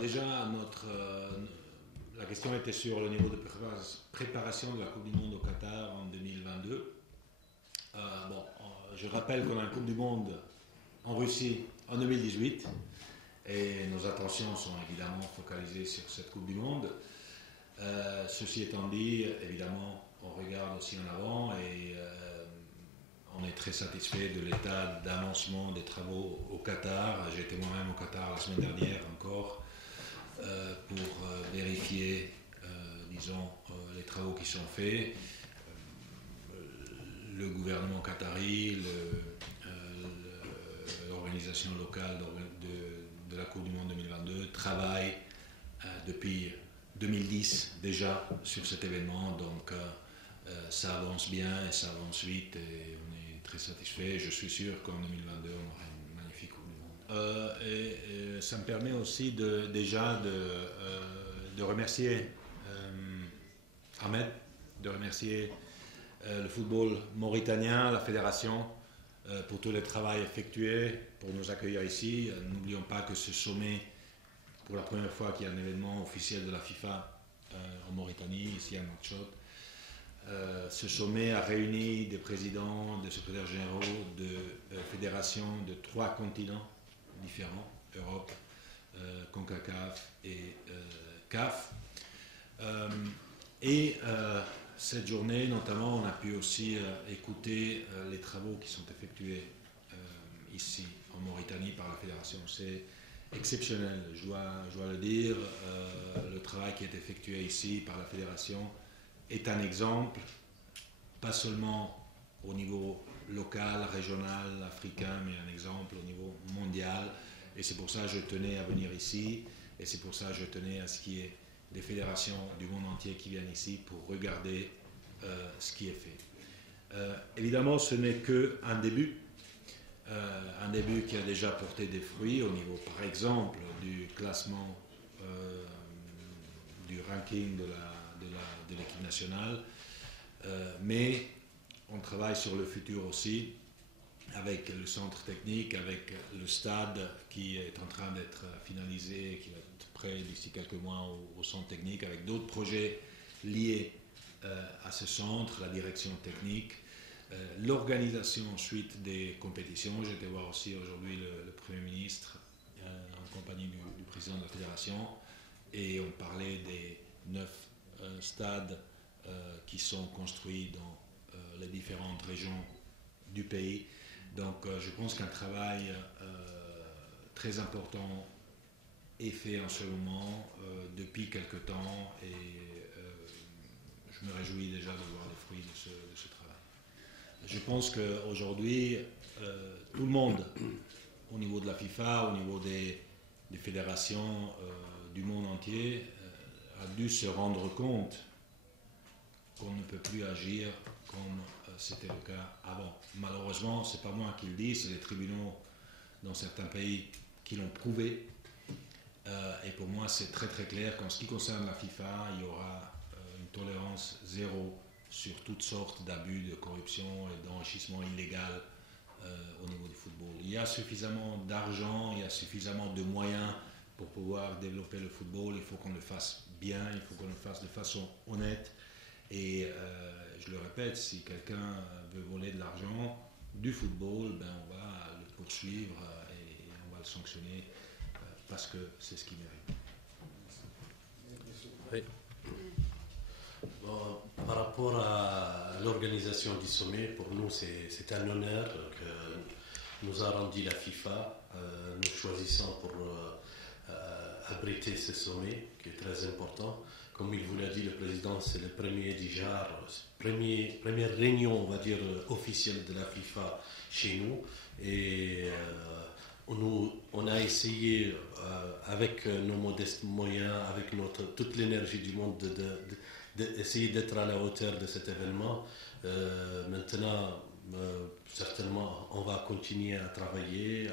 Déjà, la question était sur le niveau de préparation de la Coupe du Monde au Qatar en 2022. Je rappelle qu'on a une Coupe du Monde en Russie en 2018 et nos attentions sont évidemment focalisées sur cette Coupe du Monde. Ceci étant dit, évidemment, on regarde aussi en avant et on est très satisfait de l'état d'avancement des travaux au Qatar. J'étais moi-même au Qatar la semaine dernière encore pour vérifier, les travaux qui sont faits. Le gouvernement qatari, l'organisation locale de la Coupe du Monde 2022 travaillent depuis 2010 déjà sur cet événement, donc ça avance bien et ça avance vite et on est très satisfait. Je suis sûr qu'en 2022 on aura une magnifique Coupe du Monde. Et ça me permet aussi de remercier Ahmed, de remercier le football mauritanien, la fédération, pour tout le travail effectué, pour nous accueillir ici. N'oublions pas que ce sommet, pour la première fois qu'il y a un événement officiel de la FIFA en Mauritanie, ici à Nouakchott, ce sommet a réuni des présidents, des secrétaires généraux de fédérations de 3 continents différents, Europe, CONCACAF et CAF. Cette journée, notamment, on a pu aussi écouter les travaux qui sont effectués ici en Mauritanie par la fédération. C'est exceptionnel, je dois le dire. Le travail qui est effectué ici par la fédération est un exemple, pas seulement au niveau local, régional, africain, mais un exemple au niveau mondial. Et c'est pour ça que je tenais à venir ici, et c'est pour ça que je tenais à ce qu'il y ait des fédérations du monde entier qui viennent ici pour regarder ce qui est fait. Évidemment, ce n'est qu'un début. Un début qui a déjà porté des fruits au niveau, par exemple, du classement, du ranking de l'équipe nationale. Mais on travaille sur le futur aussi, avec le centre technique, avec le stade qui est en train d'être finalisé, qui va être prêt d'ici quelques mois au centre technique, avec d'autres projets liés à ce centre, la direction technique, l'organisation ensuite des compétitions. J'étais voir aussi aujourd'hui le Premier ministre en compagnie du président de la fédération et on parlait des 9 stades qui sont construits dans les différentes régions du pays. Donc je pense qu'un travail très important est fait en ce moment depuis quelque temps et je me réjouis déjà de voir les fruits de ce travail. Je pense qu'aujourd'hui, tout le monde, au niveau de la FIFA, au niveau des fédérations du monde entier, a dû se rendre compte qu'on ne peut plus agir comme c'était le cas avant. Malheureusement, ce n'est pas moi qui le dis, c'est les tribunaux dans certains pays qui l'ont prouvé. Et pour moi, c'est très très clair qu'en ce qui concerne la FIFA, il y aura une tolérance zéro sur toutes sortes d'abus, de corruption et d'enrichissement illégal au niveau du football. Il y a suffisamment d'argent, il y a suffisamment de moyens pour pouvoir développer le football. Il faut qu'on le fasse bien, il faut qu'on le fasse de façon honnête. Et je le répète, si quelqu'un veut voler de l'argent du football, ben on va le poursuivre et on va le sanctionner parce que c'est ce qu'il mérite. Oui. Bon, par rapport à l'organisation du sommet, pour nous c'est un honneur que nous a rendu la FIFA. Nous choisissons pour abriter ce sommet qui est très important. Comme il vous l'a dit, le président, c'est le premier du genre, première réunion, on va dire, officielle de la FIFA chez nous. Et on a essayé, avec nos modestes moyens, avec toute l'énergie du monde, d'essayer d'être à la hauteur de cet événement. Maintenant, certainement, on va continuer à travailler,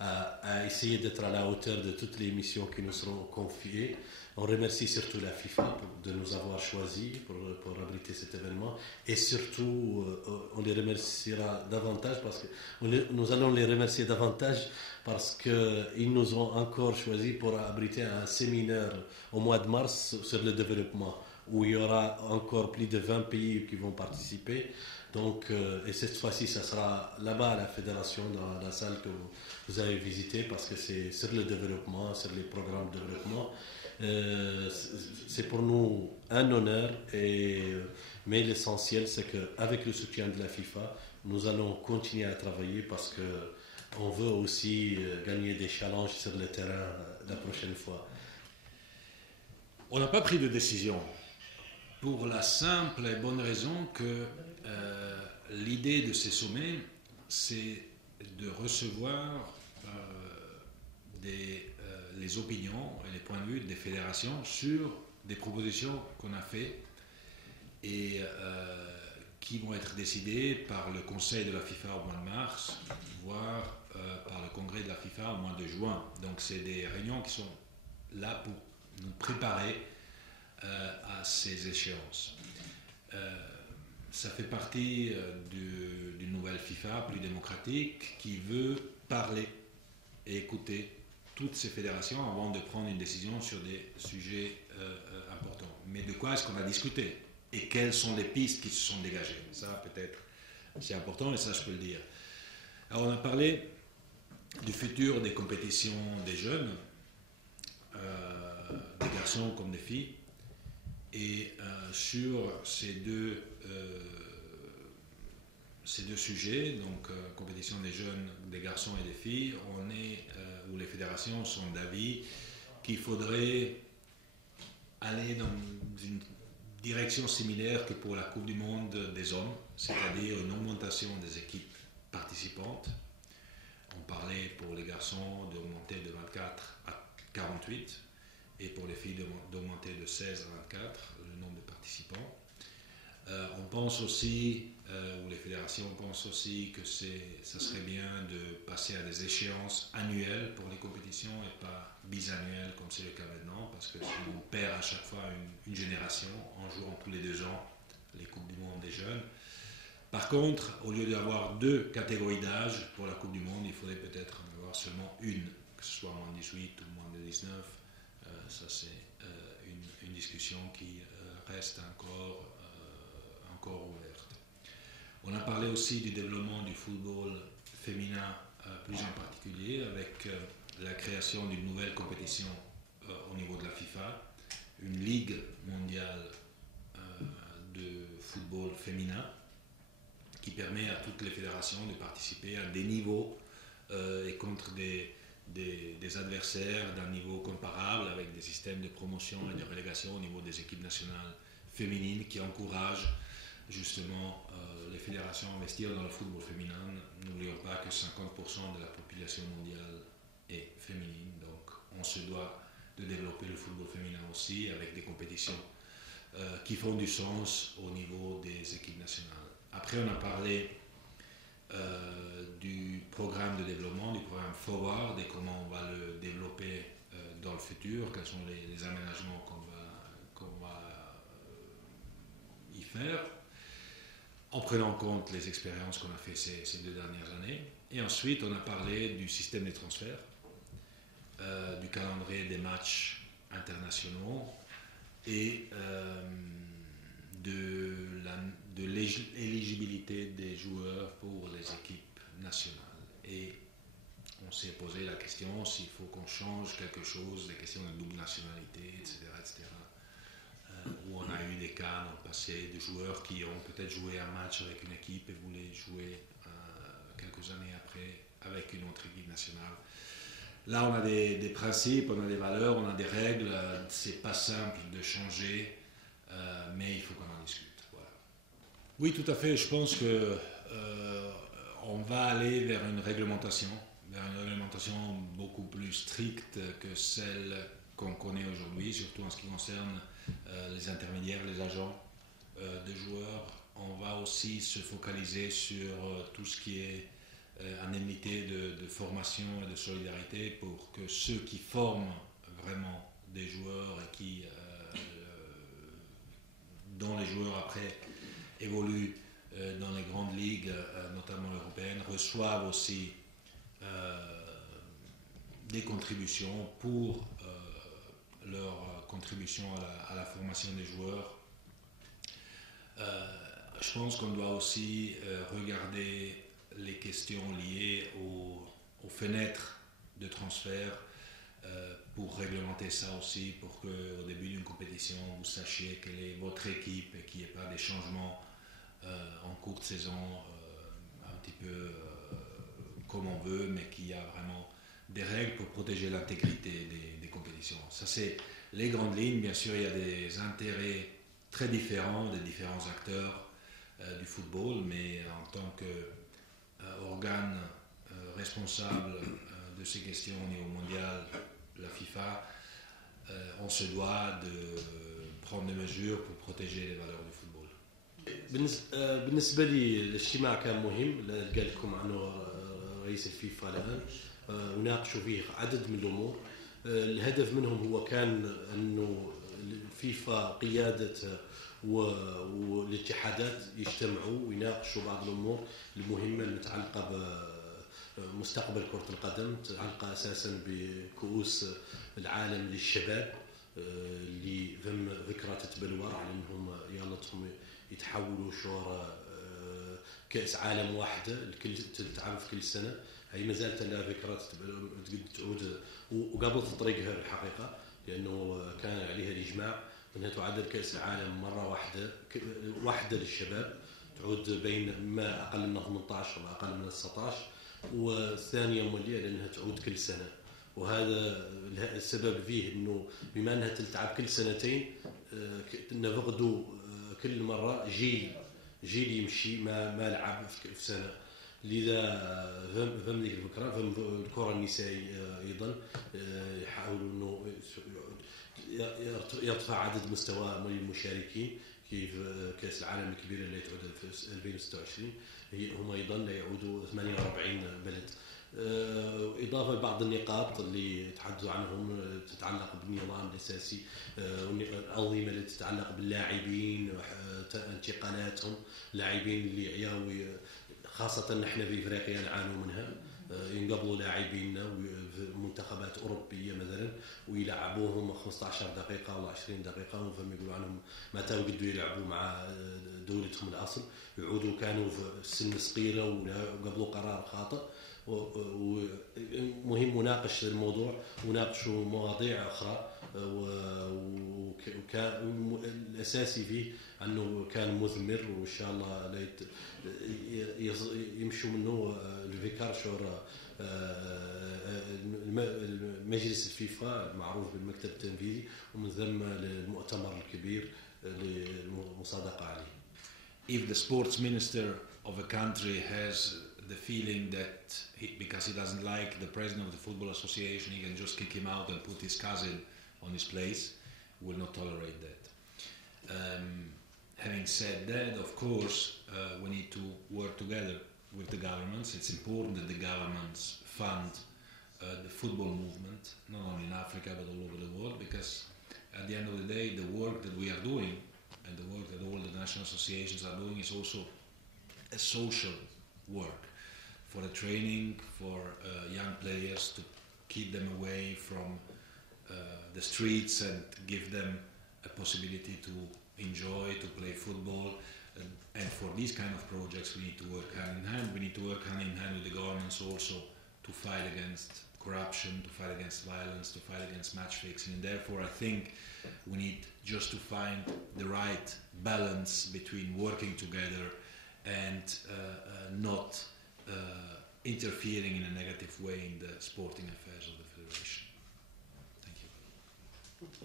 à essayer d'être à la hauteur de toutes les missions qui nous seront confiées. On remercie surtout la FIFA de nous avoir choisis pour abriter cet événement. Et surtout, on les remerciera davantage parce que nous allons les remercier davantage parce qu'ils nous ont encore choisis pour abriter un séminaire au mois de mars sur le développement, où il y aura encore plus de 20 pays qui vont participer. Donc, et cette fois-ci, ça sera là-bas à la fédération, dans la salle que vous avez visitée, parce que c'est sur le développement, sur les programmes de développement. C'est pour nous un honneur, mais l'essentiel, c'est qu'avec le soutien de la FIFA, nous allons continuer à travailler parce qu'on veut aussi gagner des challenges sur le terrain la prochaine fois. On n'a pas pris de décision pour la simple et bonne raison que l'idée de ces sommets, c'est de recevoir les opinions et les points de vue des fédérations sur des propositions qu'on a faites et qui vont être décidées par le Conseil de la FIFA au mois de mars, voire par le Congrès de la FIFA au mois de juin. Donc c'est des réunions qui sont là pour nous préparer à ces échéances. Ça fait partie d'une nouvelle FIFA plus démocratique qui veut parler et écouter toutes ces fédérations avant de prendre une décision sur des sujets importants. Mais de quoi est-ce qu'on a discuté et quelles sont les pistes qui se sont dégagées? Ça, peut-être, c'est important et ça, je peux le dire. Alors, on a parlé du futur des compétitions des jeunes, des garçons comme des filles. Et sur ces deux sujets, donc compétition des jeunes, des garçons et des filles, où les fédérations sont d'avis qu'il faudrait aller dans une direction similaire que pour la Coupe du Monde des hommes, c'est-à-dire une augmentation des équipes participantes. On parlait pour les garçons d'augmenter de 24 à 48. Et pour les filles d'augmenter de 16 à 24 le nombre de participants. On pense aussi, ou les fédérations pensent aussi que ça serait bien de passer à des échéances annuelles pour les compétitions et pas bisannuelles comme c'est le cas maintenant, parce que si on perd à chaque fois une génération en jouant tous les 2 ans les Coupes du Monde des jeunes. Par contre, au lieu d'avoir 2 catégories d'âge pour la Coupe du Monde, il faudrait peut-être en avoir seulement une, que ce soit moins de 18 ou moins de 19. Ça, c'est une discussion qui reste encore ouverte. On a parlé aussi du développement du football féminin, plus en particulier, avec la création d'une nouvelle compétition au niveau de la FIFA, une ligue mondiale de football féminin qui permet à toutes les fédérations de participer à des niveaux et contre des adversaires d'un niveau comparable avec des systèmes de promotion et de relégation au niveau des équipes nationales féminines qui encouragent justement les fédérations à investir dans le football féminin. N'oublions pas que 50% de la population mondiale est féminine, donc on se doit de développer le football féminin aussi avec des compétitions qui font du sens au niveau des équipes nationales. Après, on a parlé du programme de développement, du programme Forward et comment on va le développer dans le futur, quels sont les aménagements qu'on va y faire, en prenant en compte les expériences qu'on a fait ces 2 dernières années. Et ensuite, on a parlé du système des transferts, du calendrier des matchs internationaux et de l'éligibilité des joueurs pour les équipes nationales. Et on s'est posé la question s'il faut qu'on change quelque chose, les questions de double nationalité, etc. Où on a eu des cas dans le passé de joueurs qui ont peut-être joué un match avec une équipe et voulaient jouer quelques années après avec une autre équipe nationale. Là, on a des principes, on a des valeurs, on a des règles. C'est pas simple de changer, mais il faut qu'on en discute. Voilà. Oui, tout à fait. Je pense que on va aller vers une réglementation beaucoup plus stricte que celle qu'on connaît aujourd'hui, surtout en ce qui concerne les intermédiaires, les agents de joueurs on va aussi se focaliser sur tout ce qui est indemnité de formation et de solidarité pour que ceux qui forment vraiment des joueurs et dont les joueurs après évoluent dans les grandes ligues, notamment européennes, reçoivent aussi des contributions pour leur contribution à la formation des joueurs. Je pense qu'on doit aussi regarder les questions liées aux fenêtres de transfert pour réglementer ça aussi, pour qu'au début d'une compétition, vous sachiez quelle est votre équipe et qu'il n'y ait pas des changements en cours de saison, un petit peu comme on veut, mais qu'il y a vraiment des règles pour protéger l'intégrité des compétitions. Ça, c'est les grandes lignes. Bien sûr, il y a des intérêts très différents des différents acteurs du football, mais en tant qu'organe responsable de ces questions au niveau mondial, la FIFA, on se doit de prendre des mesures pour protéger les valeurs du football. بالنسبة لي الاجتماع كان مهم، قال لكم عنه رئيس الفيفا الآن، وناقشوا فيه عدد من الأمور. الهدف منهم هو كان أنه الفيفا قيادة والاتحادات يجتمعوا ويناقشوا بعض الأمور المهمة المتعلقة بمستقبل كرة القدم، متعلقة أساسا بكؤوس العالم للشباب اللي ثم فكرة تتبلور على أنهم يالتهم يتحولوا شورى كأس عالم واحدة الكل تلعب في كل سنة. هي ما زالت لها فكرة تعود وقبل تطريقها بالحقيقة، لأنه كان عليها الإجماع أنها تعدل كأس العالم مرة واحدة للشباب، تعود بين ما أقل من 18 وما أقل من 19، والثانية مولية لأنها تعود كل سنة. وهذا السبب فيه أنه بما أنها تلعب كل سنتين نفقدوا كل مرة جيل يمشي ما لعب في سنة. لذا فهم ذيك الفكرة. فهم الكرة النسائية أيضا يحاولوا أنه يرفع عدد مستوى المشاركين كيف كأس العالم الكبيرة اللي تعود في 2026 هم أيضا يعودوا 48 بلد. إضافة لبعض النقاط اللي يتحدثوا عنهم تتعلق بالنظام الأساسي، الأنظمة التي تتعلق باللاعبين، انتقالاتهم، لاعبين اللي عياوي خاصة نحن في إفريقيا نعانوا منها، ينقبلوا لاعبيننا في منتخبات أوروبية مثلا ويلعبوهم 15 دقيقة ولا 20 دقيقة، وفهم يقولوا عنهم متى يقدروا يلعبوا مع دولتهم الأصل، يعودوا كانوا في سن صغيرة وقبلوا قرار خاطئ. ومهم مناقشة الموضوع وناقشوا مواضيع أخرى، وكان الأساسي فيه أنه كان مثمر، وإن شاء الله يمشوا منه الفكر شورى مجلس الفيفا المعروف بالمكتب التنفيذي، ومن ثم للمؤتمر الكبير للمصادقة عليه. If the sports minister of a country has the feeling that because he doesn't like the president of the football association, he can just kick him out and put his cousin on his place, will not tolerate that. Having said that, of course, we need to work together with the governments. It's important that the governments fund the football movement, not only in Africa but all over the world, because at the end of the day, the work that we are doing and the work that all the national associations are doing is also a social work for the training, for young players to keep them away from the streets and give them a possibility to enjoy, to play football. And for these kind of projects, we need to work hand in hand. We need to work hand in hand with the governments also to fight against corruption, to fight against violence, to fight against match fixing. And therefore, I think we need just to find the right balance between working together and not interfering in a negative way in the sporting affairs of the federation. Thank you.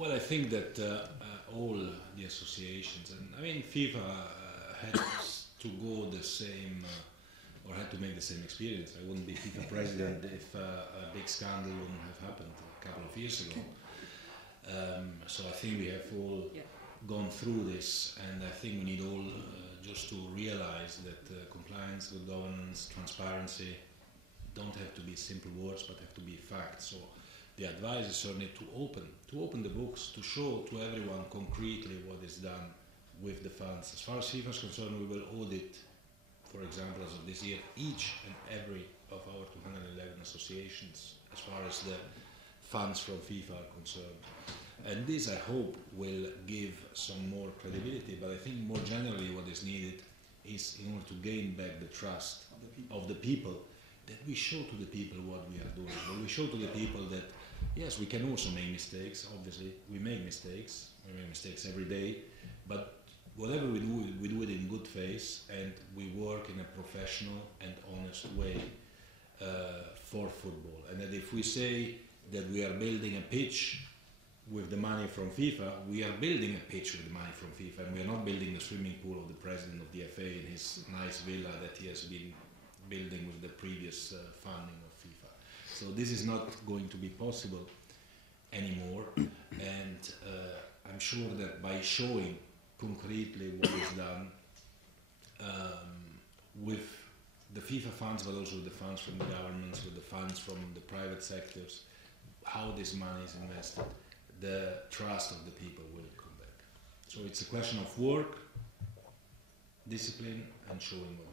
Well, I think that all the associations, and I mean FIFA had to go the same or had to make the same experience. I wouldn't be FIFA president if a big scandal wouldn't have happened a couple of years ago. So I think we have all gone through this, and I think we need all just to realize that compliance, good governance, transparency don't have to be simple words, but have to be facts. So the advice is certainly to open the books, to show to everyone concretely what is done with the funds. As far as FIFA is concerned, we will audit, for example, as of this year, each and every of our 211 associations as far as the funds from FIFA are concerned. And this, I hope, will give some more credibility, but I think more generally what is needed is, in order to gain back the trust of the people, that we show to the people what we are doing. But we show to the people that, yes, we can also make mistakes, obviously. We make mistakes every day, but whatever we do it in good faith, and we work in a professional and honest way for football. And that if we say that we are building a pitch with the money from FIFA, we are building a pitch with the money from FIFA, and we are not building the swimming pool of the president of the FA in his nice villa that he has been building with the previous funding of FIFA. So this is not going to be possible anymore, and I'm sure that by showing concretely what is done with the FIFA funds, but also with the funds from the governments, with the funds from the private sectors, how this money is invested, the trust of the people will come back. So it's a question of work, discipline, and showing what